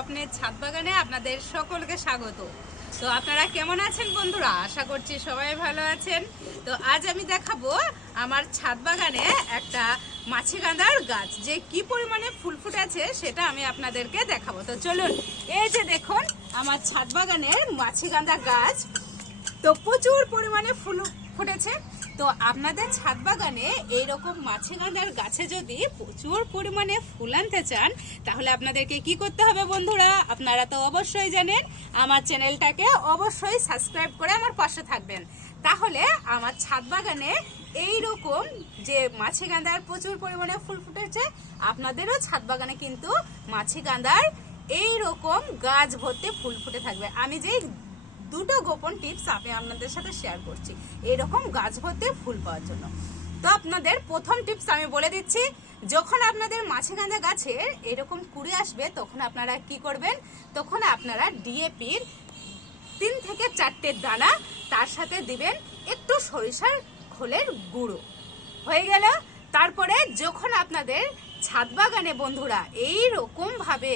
স্বপ্নের ছাদ বাগানে আপনাদের সকলকে স্বাগত। তো আপনারা কেমন আছেন বন্ধুরা? আশা করছি সবাই ভালো আছেন। তো আজ আমি দেখাবো আমার ছাদ বাগানে একটা মাছিগান্ধার গাছ যে কি পরিমাণে ফুল ফুটেছে সেটা আমি আপনাদেরকে দেখাবো। তো চলুন, এই যে দেখুন আমার ছাদ বাগানের মাছিগান্ধা গাছ, তো প্রচুর পরিমাণে ফুল ফুটেছে। তো আপনাদের ছাদ বাগানে এইরকম মাছিগান্ধার গাছে যদি প্রচুর পরিমাণে ফুল আনতে চান তাহলে আপনাদেরকে কি করতে হবে বন্ধুরা? আপনারা তো অবশ্যই জানেন, আমার চ্যানেলটাকে অবশ্যই সাবস্ক্রাইব করে আমার পাশে থাকবেন। তাহলে আমার ছাদ বাগানে এইরকম যে মাছিগান্ধার প্রচুর পরিমাণে ফুল ফুটেছে, আপনাদেরও ছাদ বাগানে কিন্তু মাছিগান্ধার এইরকম গাছ ভর্তি ফুল ফুটে থাকবে। আমি যেই দুটো গোপন টিপস আমি আপনাদের সাথে শেয়ার করছি এরকম গাছ ভর্তি ফুল পাওয়ার জন্য। তো আপনাদের প্রথম টিপস আমি বলে দিচ্ছি, যখন আপনাদের মাছিগান্ধা গাছের এরকম কুড়ি আসবে তখন আপনারা কি করবেন? তখন আপনারা ডিএপির 3 থেকে 4টে দানা, তার সাথে দিবেন একটু সরিষার খোলের গুঁড়ো। হয়ে গেল। তারপরে যখন আপনাদের ছাদ বাগানে বন্ধুরা এই রকম ভাবে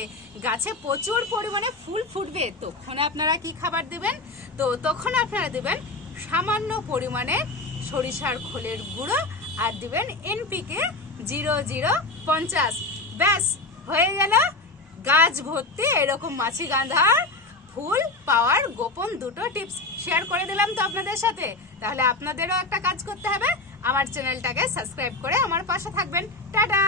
গাছে প্রচুর পরিমাণে ফুল ফুটবে তখন আপনারা কি খাবার দিবেন? তো তখন আপনারা দিবেন সামান্য পরিমাণে সরিষার খোলের গুঁড়ো আর দিবেন এনপিকে 0050। ব্যাস হয়ে গেল গাছ ভর্তি এরকম মাছিগান্ধার ফুল পাওয়ার গোপন দুটো টিপস শেয়ার করে দিলাম তো আপনাদের সাথে। তাহলে আপনাদেরও একটা কাজ করতে হবে, আমার চ্যানেলটাকে সাবস্ক্রাইব করে আমার পাশে থাকবেন। টাটা।